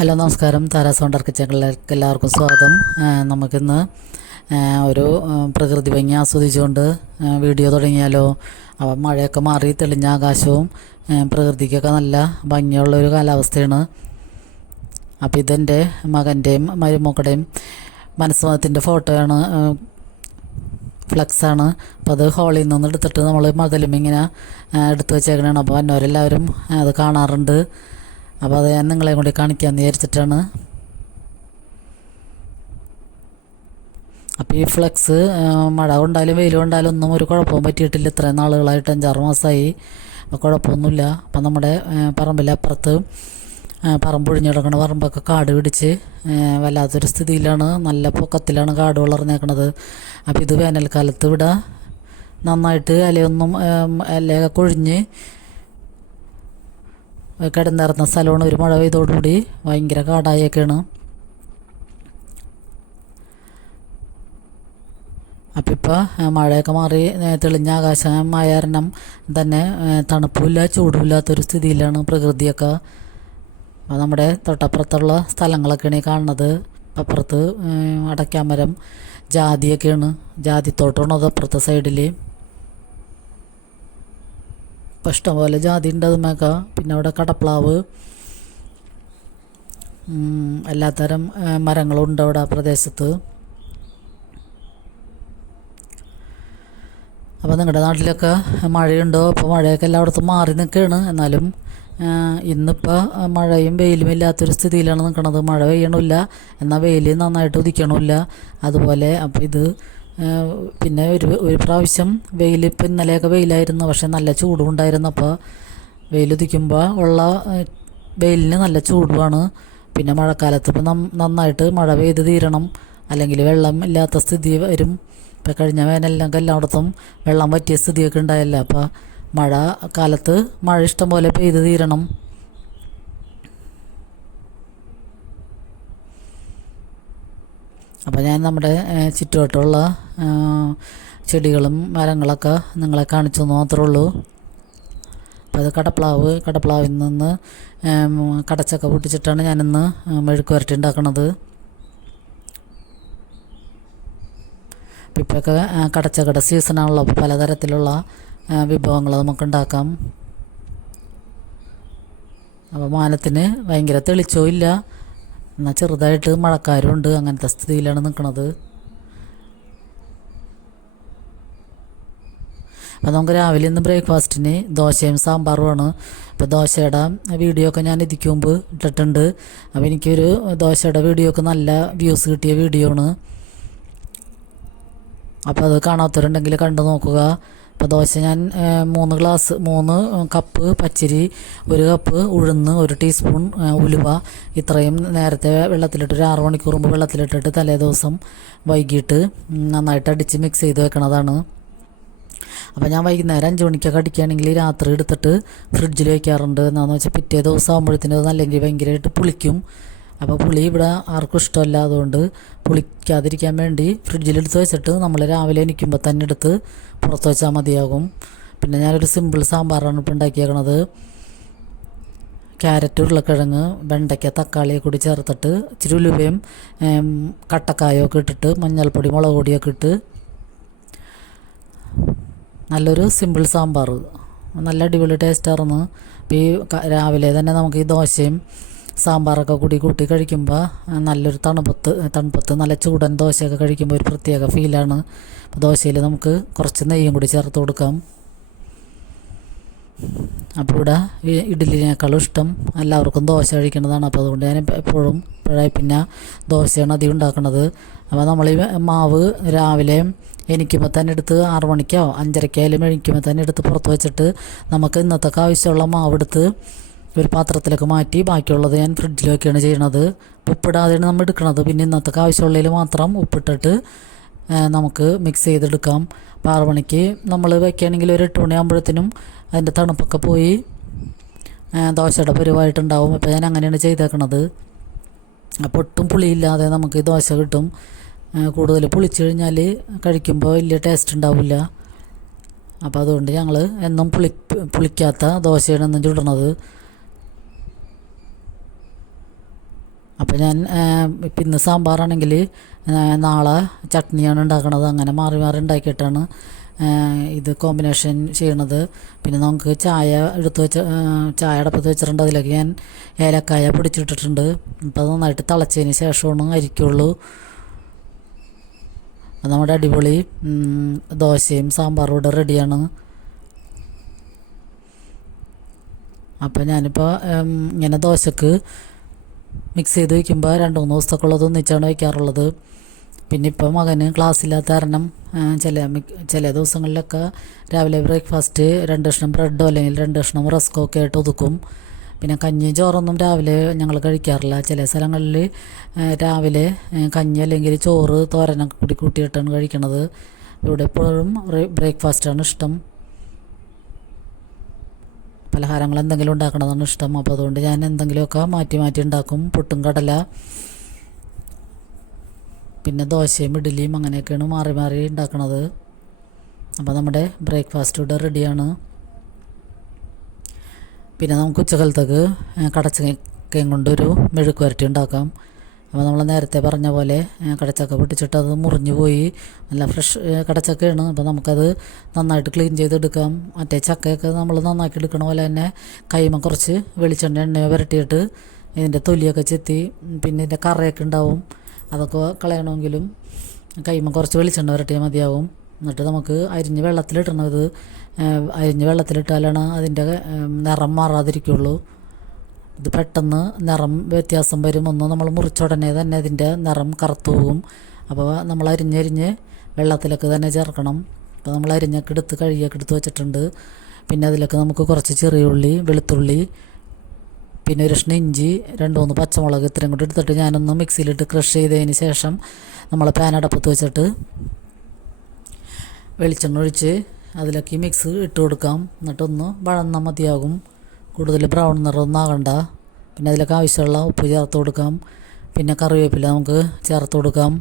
Hello നമസ്കാരം. Tara's wonder കിച്ചണിലേക്ക് എല്ലാവർക്കും സ്വാഗതം. നമുക്കിന്ന് ഒരു പ്രകൃതി ഭംഗി ആസ്വദിച്ചുകൊണ്ട് വീഡിയോ തുടങ്ങിയാലോ. അപ്പം മഴയൊക്കെ മാറി തെളിഞ്ഞ ആകാശവും പ്രകൃതിക്കൊക്കെ നല്ല ഭംഗിയുള്ളൊരു കാലാവസ്ഥയാണ്. അപ്പോൾ ഇതെൻ്റെ മകൻ്റെയും മരുമക്കളുടെയും മനസ്സുമത്തിൻ്റെ ഫോട്ടോയാണ്, ഫ്ലക്സാണ്. അപ്പോൾ അത് ഹോളിൽ നിന്ന് എടുത്തിട്ട് നമ്മൾ മതിലും ഇങ്ങനെ എടുത്തു വെച്ചേക്കണതാണ്. അപ്പോൾ എന്നവരെല്ലാവരും അത് കാണാറുണ്ട്. അപ്പോൾ അത് ഞാൻ നിങ്ങളെ കൂടി കാണിക്കാമെന്ന് വിചാരിച്ചിട്ടാണ്. അപ്പോൾ ഈ ഫ്ലക്സ് മഴ കൊണ്ടാലും വെയിൽ കൊണ്ടാലും ഒന്നും ഒരു കുഴപ്പവും പറ്റിയിട്ടില്ല. ഇത്രയും നാളുകളായിട്ട് 5-6 മാസമായി. അപ്പോൾ കുഴപ്പമൊന്നുമില്ല. അപ്പം നമ്മുടെ പറമ്പിലെ അപ്പുറത്ത് പറമ്പ് ഒഴിഞ്ഞു കിടക്കണ പറമ്പൊക്കെ കാട് പിടിച്ച് വല്ലാത്തൊരു സ്ഥിതിയിലാണ്. നല്ല പൊക്കത്തിലാണ് കാട് വളർന്നേക്കണത്. അപ്പോൾ ഇത് വേനൽക്കാലത്ത് ഇവിടെ നന്നായിട്ട് ഇലയൊക്കെ കൊഴിഞ്ഞ് കിടന്നിറങ്ങുന്ന സ്ഥലമാണ്. ഒരു മഴ പെയ്തോടുകൂടി ഭയങ്കര കാടായൊക്കെയാണ്. അപ്പം ഇപ്പോൾ മഴയൊക്കെ മാറി തെളിഞ്ഞ ആകാശമായ കാരണം തന്നെ തണുപ്പില്ല ചൂടുമില്ലാത്തൊരു സ്ഥിതിയിലാണ് പ്രകൃതിയൊക്കെ. അപ്പോൾ നമ്മുടെ തൊട്ടപ്പുറത്തുള്ള സ്ഥലങ്ങളൊക്കെയാണ് ഈ കാണുന്നത്. അപ്പുറത്ത് അടയ്ക്കാമരം, ജാതിയൊക്കെയാണ്, ജാതിത്തോട്ടമാണ് അത് അപ്പുറത്തെ സൈഡിൽ. ഇപ്പം ഇഷ്ടംപോലെ ജാതി ഉണ്ട് അതുമൊക്കെ. പിന്നെ അവിടെ കടപ്ലാവ്, എല്ലാത്തരം മരങ്ങളുണ്ട് അവിടെ ആ പ്രദേശത്ത്. അപ്പോൾ നിങ്ങളുടെ നാട്ടിലൊക്കെ മഴയുണ്ടോ? അപ്പോൾ മഴയൊക്കെ എല്ലായിടത്തും മാറി നിൽക്കുകയാണ്. എന്നാലും ഇന്നിപ്പോൾ മഴയും വെയിലും ഇല്ലാത്തൊരു സ്ഥിതിയിലാണ് നിൽക്കുന്നത്. മഴ പെയ്യണമില്ല, എന്നാൽ വെയിൽ നന്നായിട്ട് ഉദിക്കണമില്ല അതുപോലെ. അപ്പോൾ ഇത് പിന്നെ ഒരു പ്രാവശ്യം വെയിൽ, ഇപ്പം ഇന്നലെയൊക്കെ വെയിലായിരുന്നു, പക്ഷെ നല്ല ചൂടും ഉണ്ടായിരുന്നു. അപ്പോൾ വെയിലുദിക്കുമ്പോൾ ഉള്ള വെയിലിന് നല്ല ചൂടുമാണ്. പിന്നെ മഴക്കാലത്ത് ഇപ്പം നന്നായിട്ട് മഴ പെയ്ത് തീരണം, അല്ലെങ്കിൽ വെള്ളം ഇല്ലാത്ത സ്ഥിതി വരും. ഇപ്പം കഴിഞ്ഞ വേനലിനൊക്കെ എല്ലായിടത്തും വെള്ളം പറ്റിയ സ്ഥിതിയൊക്കെ ഉണ്ടായല്ല. അപ്പോൾ മഴ കാലത്ത് മഴ ഇഷ്ടം പോലെ പെയ്ത് തീരണം. അപ്പോൾ ഞാൻ നമ്മുടെ ചുറ്റുവട്ടമുള്ള ചെടികളും മരങ്ങളൊക്കെ നിങ്ങളെ കാണിച്ചു എന്ന് മാത്രമേ ഉള്ളൂ. അപ്പോൾ അത് കടപ്ലാവിൽ നിന്ന് കടച്ചക്ക പൊട്ടിച്ചിട്ടാണ് ഞാനിന്ന് മെഴുക്ക് വരട്ടി ഉണ്ടാക്കണത്. ഇപ്പോഴൊക്കെ കടച്ചക്കയുടെ സീസണാണല്ലോ. അപ്പോൾ പലതരത്തിലുള്ള വിഭവങ്ങൾ നമുക്ക് ഉണ്ടാക്കാം. അപ്പോൾ മാനത്തിന് ഭയങ്കര തെളിച്ചവും ഇല്ല, എന്നാൽ ചെറുതായിട്ട് മഴക്കാരും ഉണ്ട്. അങ്ങനത്തെ സ്ഥിതിയിലാണ് നിൽക്കുന്നത്. അപ്പോൾ നമുക്ക് രാവിലെ ഇന്ന് ബ്രേക്ക്ഫാസ്റ്റിന് ദോശയും സാമ്പാറുമാണ്. അപ്പോൾ ദോശയുടെ വീഡിയോ ഒക്കെ ഞാൻ ഇതിക്ക് മുമ്പ് ഇട്ടിട്ടുണ്ട്. അപ്പോൾ എനിക്കൊരു ദോശയുടെ വീഡിയോ ഒക്കെ നല്ല വ്യൂസ് കിട്ടിയ വീഡിയോ ആണ്. അപ്പോൾ അത് കാണാത്തവരുണ്ടെങ്കിൽ കണ്ടു നോക്കുക. അപ്പോൾ ദോശ ഞാൻ 3 കപ്പ് പച്ചരി, 1 കപ്പ് ഉഴുന്ന്, 1 ടീസ്പൂൺ ഉലുവ, ഇത്രയും നേരത്തെ വെള്ളത്തിലിട്ട് ഒരു 6 മണിക്കൂർ മുമ്പ് വെള്ളത്തിലിട്ടിട്ട് തലേ ദിവസം വൈകിട്ട് നന്നായിട്ട് അടിച്ച് മിക്സ് ചെയ്ത് വെക്കണതാണ്. അപ്പോൾ ഞാൻ വൈകുന്നേരം 5 മണിക്കൊക്കെ അടിക്കുകയാണെങ്കിൽ രാത്രി എടുത്തിട്ട് ഫ്രിഡ്ജിൽ വയ്ക്കാറുണ്ട്. എന്താണെന്ന് വെച്ചാൽ പിറ്റേ ദിവസം ആകുമ്പോഴത്തേനും അല്ലെങ്കിൽ ഭയങ്കരമായിട്ട് പുളിക്കും. അപ്പോൾ പുളി ഇവിടെ ആർക്കും ഇഷ്ടമല്ല. അതുകൊണ്ട് പുളിക്കാതിരിക്കാൻ വേണ്ടി ഫ്രിഡ്ജിലെടുത്ത് വെച്ചിട്ട് നമ്മൾ രാവിലെ എണീക്കുമ്പോൾ തന്നെ എടുത്ത് പുറത്ത് വെച്ചാൽ മതിയാകും. പിന്നെ ഞാനൊരു സിമ്പിൾ സാമ്പാറാണ് ഇപ്പോൾ ഉണ്ടാക്കിയേക്കണത്. ക്യാരറ്റ്, ഉരുളക്കിഴങ്ങ്, വെണ്ടയ്ക്ക, തക്കാളിയെ കൂടി ചേർത്തിട്ട് ഇച്ചിരി ഉലുവയും കട്ടക്കായൊക്കെ ഇട്ടിട്ട് മഞ്ഞൾപ്പൊടി, മുളക് പൊടിയൊക്കെ ഇട്ട് നല്ലൊരു സിമ്പിൾ സാമ്പാർ, നല്ല അടിപൊളി ടേസ്റ്റായിരുന്നു. അപ്പോൾ ഈ രാവിലെ തന്നെ നമുക്ക് ഈ ദോശയും സാമ്പാറൊക്കെ കൂട്ടി കഴിക്കുമ്പോൾ നല്ലൊരു തണുപ്പത്ത് നല്ല ചൂടൻ ദോശയൊക്കെ കഴിക്കുമ്പോൾ ഒരു പ്രത്യേക ഫീലാണ്. അപ്പോൾ ദോശയിൽ നമുക്ക് കുറച്ച് നെയ്യും കൂടി ചേർത്ത് കൊടുക്കാം. അപ്പോൾ ഇവിടെ ഇഡ്ഡലിനേക്കാളും ഇഷ്ടം എല്ലാവർക്കും ദോശ കഴിക്കുന്നതാണ്. അപ്പോൾ അതുകൊണ്ട് ഞാൻ എപ്പോഴും പിന്നെ ദോശയാണ് അധികം ഉണ്ടാക്കുന്നത്. അപ്പോൾ നമ്മൾ ഈ മാവ് രാവിലെ എണീക്കുമ്പോൾ തന്നെ എടുത്ത് 6 മണിക്കോ 5:30 എണീക്കുമ്പോൾ തന്നെ എടുത്ത് പുറത്ത് വെച്ചിട്ട് നമുക്ക് ഇന്നത്തേക്ക് ആവശ്യമുള്ള മാവ് എടുത്ത് ഒരു പാത്രത്തിലൊക്കെ മാറ്റി ബാക്കിയുള്ളത് ഞാൻ ഫ്രിഡ്ജിലൊക്കെയാണ് ചെയ്യണത്. ഉപ്പിടാതെയാണ് നമ്മൾ എടുക്കണത്. പിന്നെ ഇന്നത്തേക്ക് ആവശ്യമുള്ളതിൽ മാത്രം ഉപ്പിട്ടിട്ട് നമുക്ക് മിക്സ് ചെയ്തെടുക്കാം. 6 മണിക്ക് നമ്മൾ വയ്ക്കുകയാണെങ്കിൽ ഒരു 8 മണിയാകുമ്പോഴത്തേനും അതിൻ്റെ തണുപ്പൊക്കെ പോയി ദോശയുടെ പരുവായിട്ടുണ്ടാവും. അപ്പോൾ ഞാൻ അങ്ങനെയാണ് ചെയ്തേക്കണത്. അപ്പോൾ ഒട്ടും പുളിയില്ലാതെ നമുക്ക് ഈ ദോശ കിട്ടും. കൂടുതൽ പുളിച്ച് കഴിഞ്ഞാൽ കഴിക്കുമ്പോൾ വലിയ ടേസ്റ്റ് ഉണ്ടാവില്ല. അപ്പോൾ അതുകൊണ്ട് ഞങ്ങൾ എന്നും പുളിക്കാത്ത ദോശയാണ് എന്നും ചുടണത്. അപ്പോൾ ഞാൻ ഇപ്പം ഇന്ന് സാമ്പാറാണെങ്കിൽ നാളെ ചട്നിയാണ് ഉണ്ടാക്കണത്. അങ്ങനെ മാറി മാറി ഉണ്ടാക്കിയിട്ടാണ് ഇത് കോമ്പിനേഷൻ ചെയ്യണത്. പിന്നെ നമുക്ക് ചായ ചായ അടുപ്പത്ത് വെച്ചിട്ടുണ്ട്. അതിലേക്ക് ഞാൻ ഏലക്കായ പൊടിച്ചിട്ടിട്ടുണ്ട്. അപ്പോൾ അത് നന്നായിട്ട് തിളച്ചതിന് ശേഷമാണ് അരിക്കുള്ളൂ. നമ്മുടെ അടിപൊളി ദോശയും സാമ്പാറും ഇവിടെ റെഡിയാണ്. അപ്പോൾ ഞാനിപ്പോൾ ഇങ്ങനെ ദോശക്ക് മിക്സ് ചെയ്ത് വയ്ക്കുമ്പോൾ 2-3 ദിവസത്തേക്കുള്ളത് ഒന്നിച്ചാണ് വയ്ക്കാറുള്ളത്. പിന്നെ ഇപ്പോൾ മകന് ക്ലാസ്സില്ലാത്ത കാരണം ചില ദിവസങ്ങളിലൊക്കെ രാവിലെ ബ്രേക്ക്ഫാസ്റ്റ് 2 കഷ്ണം ബ്രെഡോ അല്ലെങ്കിൽ 2 കഷ്ണം റസ്കോ ഒക്കെ ആയിട്ട് ഒതുക്കും. പിന്നെ കഞ്ഞി ചോറൊന്നും രാവിലെ ഞങ്ങൾ കഴിക്കാറില്ല. ചില സ്ഥലങ്ങളിൽ രാവിലെ കഞ്ഞി അല്ലെങ്കിൽ ചോറ് തോരനൊക്കെ കൂട്ടിയിട്ടാണ് കഴിക്കണത്. ഇവിടെ എപ്പോഴും ബ്രേക്ക്ഫാസ്റ്റാണ് ഇഷ്ടം. പലഹാരങ്ങൾ എന്തെങ്കിലും ഉണ്ടാക്കണതാണ് ഇഷ്ടം. അപ്പോൾ അതുകൊണ്ട് ഞാൻ എന്തെങ്കിലുമൊക്കെ മാറ്റി മാറ്റി ഉണ്ടാക്കും. പുട്ടും കടല, പിന്നെ ദോശയും ഇഡ്ഡലിയും അങ്ങനെയൊക്കെയാണ് മാറി മാറി ഉണ്ടാക്കണത്. അപ്പോൾ നമ്മുടെ ബ്രേക്ക്ഫാസ്റ്റ് ഇവിടെ റെഡിയാണ്. പിന്നെ നമുക്ക് ഉച്ചക്കാലത്തേക്ക് കടച്ചക്കയും കൊണ്ടൊരു മെഴുക്ക് വരട്ടി ഉണ്ടാക്കാം. അപ്പോൾ നമ്മൾ നേരത്തെ പറഞ്ഞ പോലെ കടച്ചക്ക പൊട്ടിച്ചിട്ട് അത് മുറിഞ്ഞു പോയി. നല്ല ഫ്രഷ് കടച്ചക്കയാണ്. അപ്പോൾ നമുക്കത് നന്നായിട്ട് ക്ലീൻ ചെയ്തെടുക്കാം. മറ്റേ ചക്കയൊക്കെ നമ്മൾ നന്നാക്കി എടുക്കണ പോലെ തന്നെ കൈമ കുറച്ച് എണ്ണ വരട്ടിയിട്ട് ഇതിൻ്റെ തൊലിയൊക്കെ ചെത്തി പിന്നെ ഇതിൻ്റെ കറയൊക്കെ ഉണ്ടാവും, അതൊക്കെ കളയണമെങ്കിലും കൈമ കുറച്ച് വെളിച്ചെണ്ണ വരട്ടിയാൽ മതിയാവും. എന്നിട്ട് നമുക്ക് അരിഞ്ഞ് വെള്ളത്തിലിടണത് അരിഞ്ഞ് വെള്ളത്തിലിട്ടാലാണ് അതിൻ്റെ നിറം മാറാതിരിക്കുള്ളൂ. ഇത് പെട്ടെന്ന് നിറം വ്യത്യാസം വരും. നമ്മൾ മുറിച്ചുടനെ തന്നെ അതിൻ്റെ നിറം കറുത്തു പോകും. അപ്പോൾ നമ്മൾ അരിഞ്ഞരിഞ്ഞ് വെള്ളത്തിലേക്ക് തന്നെ ചേർക്കണം. അപ്പോൾ നമ്മൾ അരിഞ്ഞൊക്കെ എടുത്ത് കഴുകിയൊക്കെ എടുത്ത് വെച്ചിട്ടുണ്ട്. പിന്നെ അതിലേക്ക് നമുക്ക് കുറച്ച് ചെറിയ ഉള്ളി, വെളുത്തുള്ളി, പിന്നെ ഒരു കഷ്ണം ഇഞ്ചി, 2-3 പച്ചമുളക് ഇത്രയും കൂടി എടുത്തിട്ട് ഞാനൊന്ന് മിക്സിയിലിട്ട് ക്രഷ് ചെയ്തതിന് ശേഷം നമ്മൾ പാൻ അടുപ്പത്ത് വെച്ചിട്ട് വെളിച്ചെണ്ണ ഒഴിച്ച് അതിലേക്ക് ഈ മിക്സ് ഇട്ട് കൊടുക്കാം. എന്നിട്ടൊന്ന് വഴന്നാൽ മതിയാകും. കൂടുതൽ ബ്രൗൺ നിറമൊന്നും ആകണ്ട. പിന്നെ അതിലേക്ക് ആവശ്യമുള്ള ഉപ്പ് ചേർത്ത് കൊടുക്കാം. പിന്നെ കറിവേപ്പില നമുക്ക് ചേർത്ത് കൊടുക്കാം.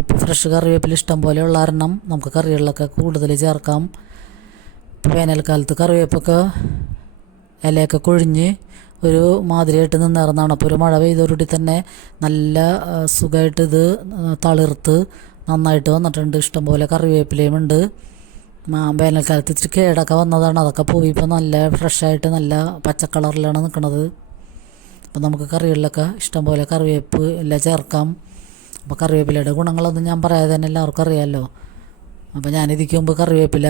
ഇപ്പോൾ ഫ്രഷ് കറിവേപ്പില ഇഷ്ടം പോലെ ഉള്ള കാരണം നമുക്ക് കറികളിലൊക്കെ കൂടുതൽ ചേർക്കാം. വേനൽക്കാലത്ത് കറിവേപ്പൊക്കെ ഇലയൊക്കെ കൊഴിഞ്ഞ് ഒരു മാതിരിയായിട്ട് നിന്നിറന്നാണ്. അപ്പോൾ ഒരു മഴ പെയ്തോടുകൂടി തന്നെ നല്ല സുഖമായിട്ട് ഇത് തളിർത്ത് നന്നായിട്ട് വന്നിട്ടുണ്ട്. ഇഷ്ടംപോലെ കറിവേപ്പിലയും ഉണ്ട്. വേനൽക്കാലത്ത് ഇച്ചിരി കേടൊക്കെ വന്നതാണ്, അതൊക്കെ പോയി ഇപ്പോൾ നല്ല ഫ്രഷായിട്ട് നല്ല പച്ച കളറിലാണ് നിൽക്കുന്നത്. അപ്പോൾ നമുക്ക് കറികളിലൊക്കെ ഇഷ്ടംപോലെ കറിവേപ്പ് എല്ലാം ചേർക്കാം. അപ്പോൾ കറിവേപ്പിലയുടെ ഗുണങ്ങളൊന്നും ഞാൻ പറയാതെ തന്നെ എല്ലാവർക്കും അറിയാമല്ലോ. അപ്പോൾ ഞാനിതിക്ക് മുമ്പ് കറിവേപ്പില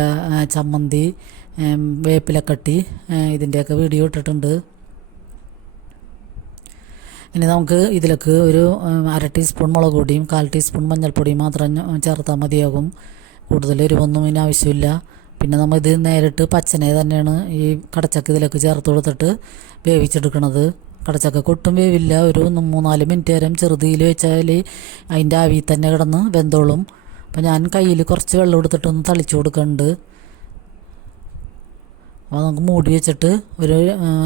ചമ്മന്തി, വേപ്പിലക്കട്ടി ഇതിൻ്റെയൊക്കെ വീഡിയോ ഇട്ടിട്ടുണ്ട്. ഇനി നമുക്ക് ഇതിലേക്ക് ഒരു 1/2 ടീസ്പൂൺ മുളക് പൊടിയും 1/4 ടീസ്പൂൺ മഞ്ഞൾപ്പൊടിയും മാത്രം ചേർത്താൽ മതിയാകും. കൂടുതൽ എരിവൊന്നും ഇതിന് ആവശ്യമില്ല. പിന്നെ നമ്മൾ ഇത് നേരിട്ട് പച്ചനെ തന്നെയാണ് ഈ കടച്ചക്ക ഇതിലേക്ക് ചേർത്ത് കൊടുത്തിട്ട് വേവിച്ചെടുക്കണത്. കടച്ചക്ക ഒട്ടും വേവില്ല. ഒരു 3-4 മിനിറ്റ് നേരം ചെറുതീയിൽ വെച്ചാൽ അതിൻ്റെ ആവി തന്നെ കിടന്ന് വെന്തോളും. അപ്പോൾ ഞാൻ കയ്യിൽ കുറച്ച് വെള്ളം എടുത്തിട്ടൊന്ന് തളിച്ചു കൊടുക്കുന്നുണ്ട്. അപ്പോൾ നമുക്ക് മൂടി വെച്ചിട്ട് ഒരു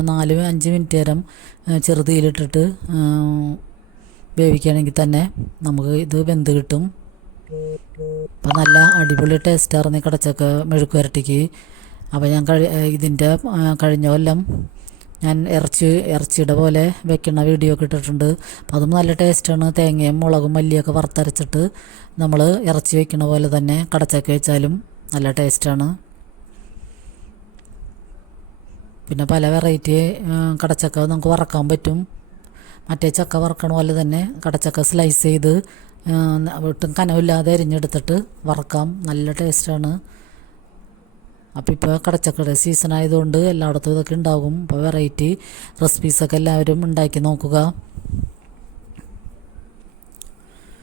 4-5 മിനിറ്റ് നേരം ചെറുതീയിലിട്ടിട്ട് വേവിക്കുകയാണെങ്കിൽ തന്നെ നമുക്ക് ഇത് വെന്ത് കിട്ടും. അപ്പോൾ നല്ല അടിപൊളി ടേസ്റ്റായിരുന്നു ഈ കടച്ചക്ക മെഴുക്ക് വരട്ടിക്ക്. അപ്പോൾ ഞാൻ ഇതിൻ്റെ കഴിഞ്ഞ കൊല്ലം ഞാൻ ഇറച്ചിയുടെ പോലെ വെക്കുന്ന വീഡിയോ ഒക്കെ ഇട്ടിട്ടുണ്ട്. അപ്പോൾ അതും നല്ല ടേസ്റ്റാണ്. തേങ്ങയും മുളകും മല്ലിയൊക്കെ വറുത്തരച്ചിട്ട് നമ്മൾ ഇറച്ചി വെക്കുന്ന പോലെ തന്നെ കടച്ചക്ക വെച്ചാലും നല്ല ടേസ്റ്റാണ്. പിന്നെ പല വെറൈറ്റി കടച്ചക്ക നമുക്ക് വറക്കാൻ പറ്റും. മറ്റേ ചക്ക വറക്കണ പോലെ തന്നെ കടച്ചക്ക സ്ലൈസ് ചെയ്ത് ഒട്ടും കനവില്ലാതെ അരിഞ്ഞെടുത്തിട്ട് വറക്കാം. നല്ല ടേസ്റ്റാണ്. അപ്പോൾ ഇപ്പോൾ കടച്ചക്കയുടെ സീസൺ ആയതുകൊണ്ട് എല്ലായിടത്തും ഇതൊക്കെ ഉണ്ടാകും. അപ്പോൾ വെറൈറ്റി റെസിപ്പീസൊക്കെ എല്ലാവരും ഉണ്ടാക്കി നോക്കുക.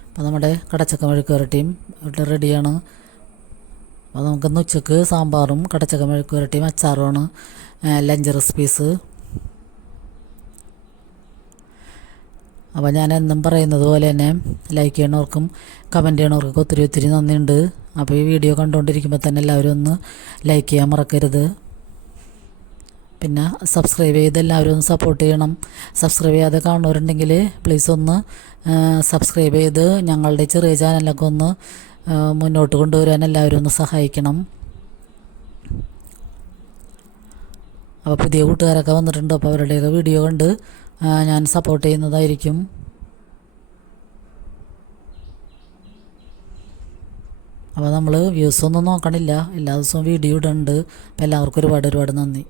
അപ്പോൾ നമ്മുടെ കടച്ചക്ക മെഴുക്ക് വരട്ടിയും ഇവിടെ റെഡിയാണ്. അപ്പോൾ നമുക്കിന്ന് ഉച്ചക്ക് സാമ്പാറും കടച്ചക്ക മെഴുക്ക് വരട്ടിയും അച്ചാറുമാണ് ലഞ്ച് റെസിപ്പീസ്. അപ്പോൾ ഞാൻ എന്നും പറയുന്നത് പോലെ തന്നെ ലൈക്ക് ചെയ്യണവർക്കും കമൻറ്റ് ചെയ്യണവർക്കൊക്കെ ഒത്തിരി നന്ദിയുണ്ട്. അപ്പോൾ ഈ വീഡിയോ കണ്ടുകൊണ്ടിരിക്കുമ്പോൾ തന്നെ എല്ലാവരും ഒന്ന് ലൈക്ക് ചെയ്യാൻ മറക്കരുത്. പിന്നെ സബ്സ്ക്രൈബ് ചെയ്ത് എല്ലാവരും ഒന്ന് സപ്പോർട്ട് ചെയ്യണം. സബ്സ്ക്രൈബ് ചെയ്യാതെ കാണുന്നവരുണ്ടെങ്കിൽ പ്ലീസ് ഒന്ന് സബ്സ്ക്രൈബ് ചെയ്ത് ഞങ്ങളുടെ ചെറിയ ചാനലൊക്കെ ഒന്ന് മുന്നോട്ട് കൊണ്ടുവരാൻ എല്ലാവരും ഒന്ന് സഹായിക്കണം. അപ്പോൾ പുതിയ കൂട്ടുകാരൊക്കെ വന്നിട്ടുണ്ട്. അപ്പോൾ അവരുടെയൊക്കെ വീഡിയോ കണ്ട് ഞാൻ സപ്പോർട്ട് ചെയ്യുന്നതായിരിക്കും. അപ്പോൾ നമ്മൾ വ്യൂസൊന്നും നോക്കണില്ല, എല്ലാ ദിവസവും വീഡിയോ ഇടുന്നുണ്ട്. അപ്പോൾ എല്ലാവർക്കും ഒരുപാട് നന്ദി.